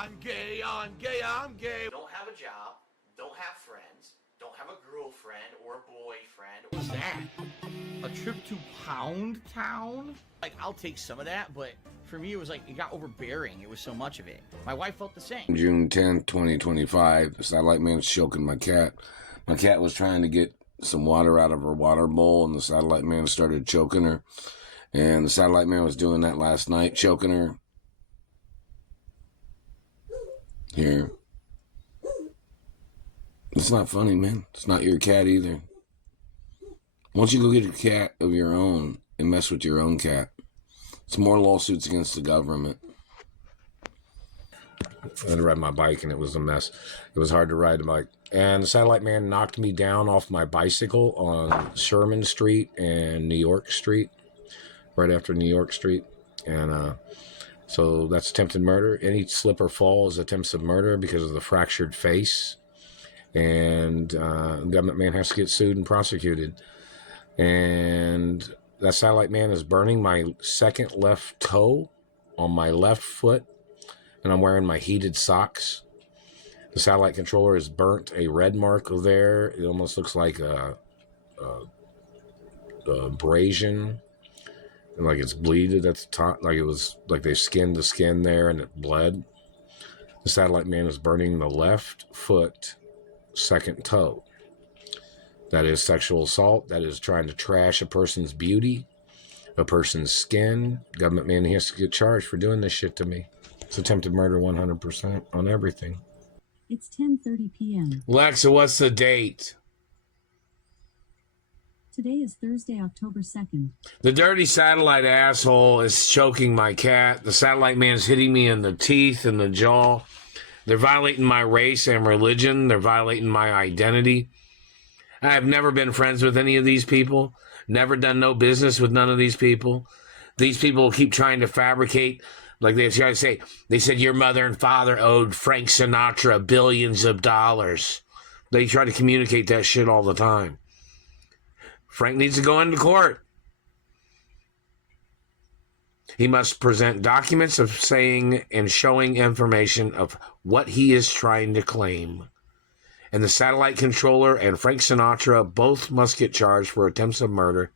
I'm gay, I'm gay, I'm gay. Don't have a job, don't have friends, don't have a girlfriend or a boyfriend. What was that? A trip to Pound Town? Like, I'll take some of that, but for me, it was like, it got overbearing. It was so much of it. My wife felt the same. June 10th, 2025, the satellite man was choking my cat. My cat was trying to get some water out of her water bowl, and the satellite man started choking her. And the satellite man was doing that last night, choking her. Here. It's not funny, man. It's not your cat either. Once you go get a cat of your own and mess with your own cat, it's more lawsuits against the government. I had to ride my bike, and it was a mess. It was hard to ride the bike. And the satellite man knocked me down off my bicycle on Sherman Street and New York Street, right after New York Street. And so that's attempted murder. Any slip or fall is attempts of murder because of the fractured face. And the government man has to get sued and prosecuted. And that satellite man is burning my second left toe on my left foot, and I'm wearing my heated socks. The satellite controller has burnt a red mark there. It almost looks like a abrasion, and like it's bleeded at the top, like it was like they skinned the skin there and it bled. The satellite man is burning the left foot, second toe. That is sexual assault. That is trying to trash a person's beauty, a person's skin. Government man, he has to get charged for doing this shit to me. It's attempted murder 100% on everything. It's 10:30 p.m. Alexa, what's the date? Today is Thursday, October 2nd. The dirty satellite asshole is choking my cat. The satellite man's hitting me in the teeth and the jaw. They're violating my race and religion. They're violating my identity. I have never been friends with any of these people. Never done no business with none of these people. These people keep trying to fabricate, like they try to say, they said your mother and father owed Frank Sinatra billions of dollars. They try to communicate that shit all the time. Frank needs to go into court. He must present documents of saying and showing information of what he is trying to claim. And the satellite controller and Frank Sinatra both must get charged for attempts of murder.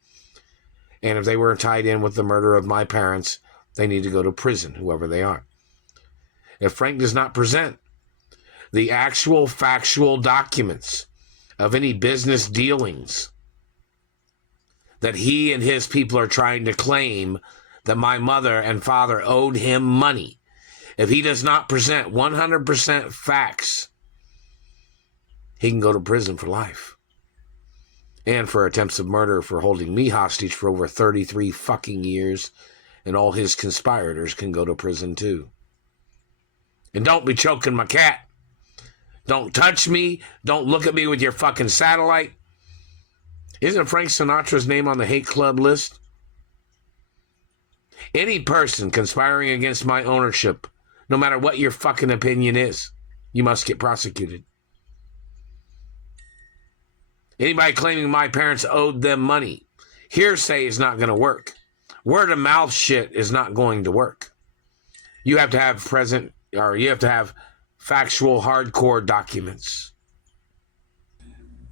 And if they were tied in with the murder of my parents, they need to go to prison, whoever they are. If Frank does not present the actual factual documents of any business dealings that he and his people are trying to claim that my mother and father owed him money, if he does not present 100% facts, he can go to prison for life. And for attempts of murder for holding me hostage for over 33 fucking years. And all his conspirators can go to prison too. And don't be choking my cat. Don't touch me. Don't look at me with your fucking satellite. Isn't Frank Sinatra's name on the hate club list? Any person conspiring against my ownership, no matter what your fucking opinion is, you must get prosecuted. Anybody claiming my parents owed them money, hearsay is not going to work. Word of mouth shit is not going to work. You have to have factual, hardcore documents.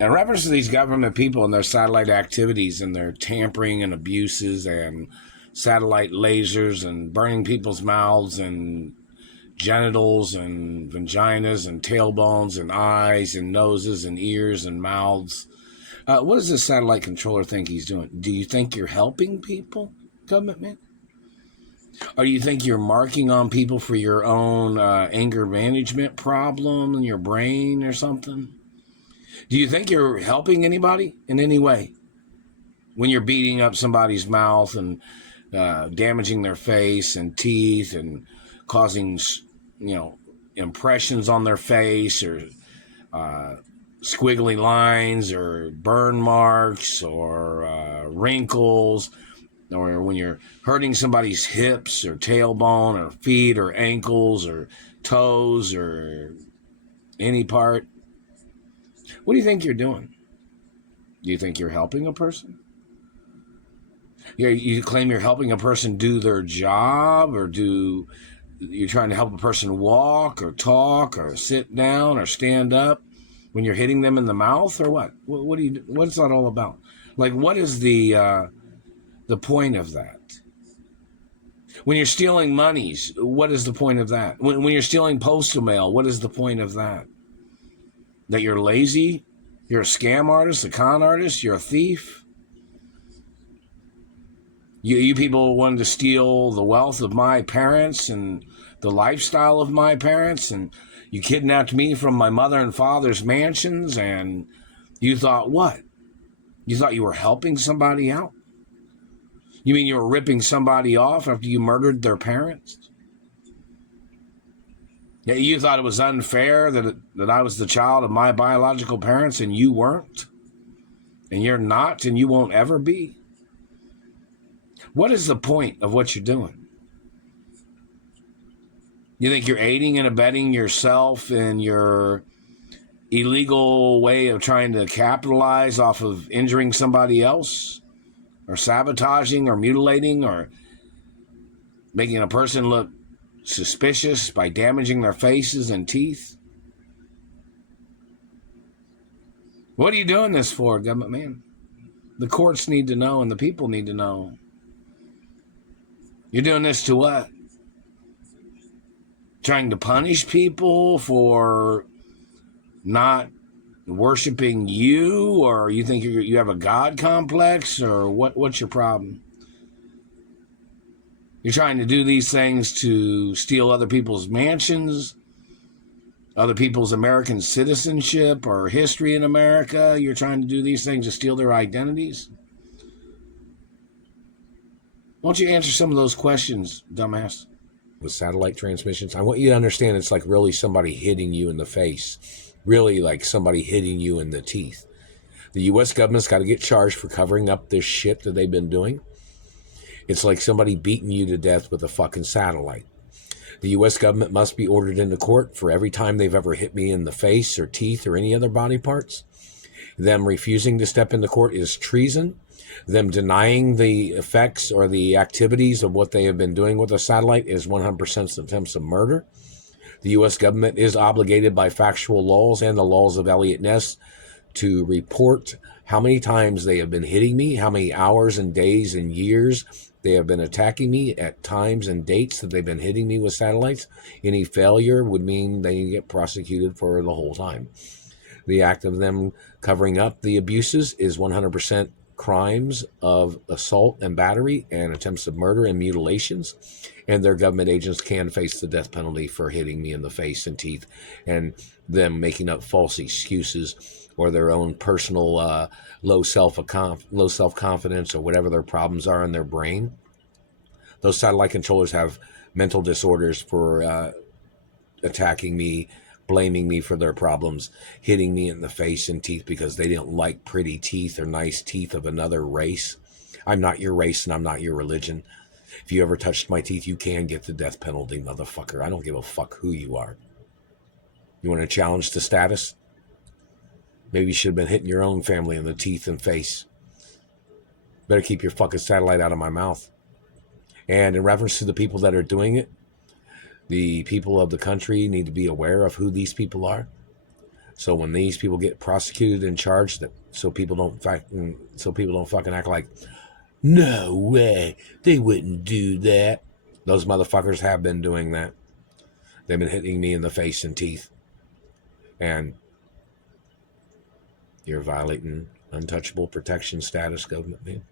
In reference to these government people and their satellite activities and their tampering and abuses and satellite lasers and burning people's mouths and genitals and vaginas and tailbones and eyes and noses and ears and mouths. What does this satellite controller think he's doing? Do you think you're helping people, government man? Or do you think you're marking on people for your own anger management problem in your brain or something? Do you think you're helping anybody in any way when you're beating up somebody's mouth and damaging their face and teeth and causing, impressions on their face or squiggly lines or burn marks or wrinkles, or when you're hurting somebody's hips or tailbone or feet or ankles or toes or any part? What do you think you're doing? Do you think you're helping a person? You claim you're helping a person do their job or do you're trying to help a person walk or talk or sit down or stand up when you're hitting them in the mouth, or what? What do you? What's that all about? Like, what is the point of that? When you're stealing monies, what is the point of that? When you're stealing postal mail, what is the point of that? That you're lazy? You're a scam artist, a con artist? You're a thief? You people wanted to steal the wealth of my parents and the lifestyle of my parents, and you kidnapped me from my mother and father's mansions, and you thought what? You thought you were helping somebody out? You mean you were ripping somebody off after you murdered their parents? Yeah, you thought it was unfair that I was the child of my biological parents and you weren't? And you're not, and you won't ever be? What is the point of what you're doing? You think you're aiding and abetting yourself in your illegal way of trying to capitalize off of injuring somebody else? Or sabotaging or mutilating or making a person look suspicious by damaging their faces and teeth? What are you doing this for, government man? The courts need to know and the people need to know. You're doing this to what? Trying to punish people for not worshiping you, or you think you have a God complex, or what's your problem? You're trying to do these things to steal other people's mansions, other people's American citizenship or history in America. You're trying to do these things to steal their identities. Why don't you answer some of those questions, dumbass? With satellite transmissions, I want you to understand it's like really somebody hitting you in the face. Really like somebody hitting you in the teeth. The U.S. government's got to get charged for covering up this shit that they've been doing. It's like somebody beating you to death with a fucking satellite. The U.S. government must be ordered into court for every time they've ever hit me in the face or teeth or any other body parts. Them refusing to step into court is treason. Them denying the effects or the activities of what they have been doing with a satellite is 100% attempts of murder. The U.S. government is obligated by factual laws and the laws of Elliot Ness to report how many times they have been hitting me, how many hours and days and years they have been attacking me at times and dates that they've been hitting me with satellites. Any failure would mean they get prosecuted for the whole time. The act of them covering up the abuses is 100% crimes of assault and battery and attempts of murder and mutilations. And their government agents can face the death penalty for hitting me in the face and teeth, and them making up false excuses or their own personal low self-confidence or whatever their problems are in their brain. Those satellite controllers have mental disorders for attacking me, blaming me for their problems, hitting me in the face and teeth because they don't like pretty teeth or nice teeth of another race. I'm not your race and I'm not your religion. If you ever touched my teeth, you can get the death penalty, motherfucker. I don't give a fuck who you are. You want to challenge the status? Maybe you should have been hitting your own family in the teeth and face. Better keep your fucking satellite out of my mouth. And in reference to the people that are doing it, the people of the country need to be aware of who these people are. So when these people get prosecuted and charged, so people don't fucking act like, no way, they wouldn't do that. Those motherfuckers have been doing that. They've been hitting me in the face and teeth. And you're violating untouchable protection status, government man.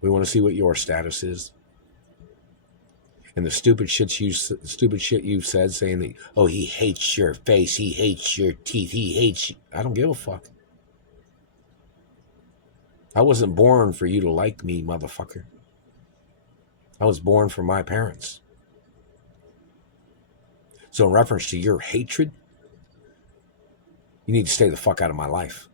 We want to see what your status is. And the stupid shit you've said, saying that, oh, he hates your face, he hates your teeth, he hates you. I don't give a fuck. I wasn't born for you to like me, motherfucker. I was born for my parents. So in reference to your hatred, you need to stay the fuck out of my life.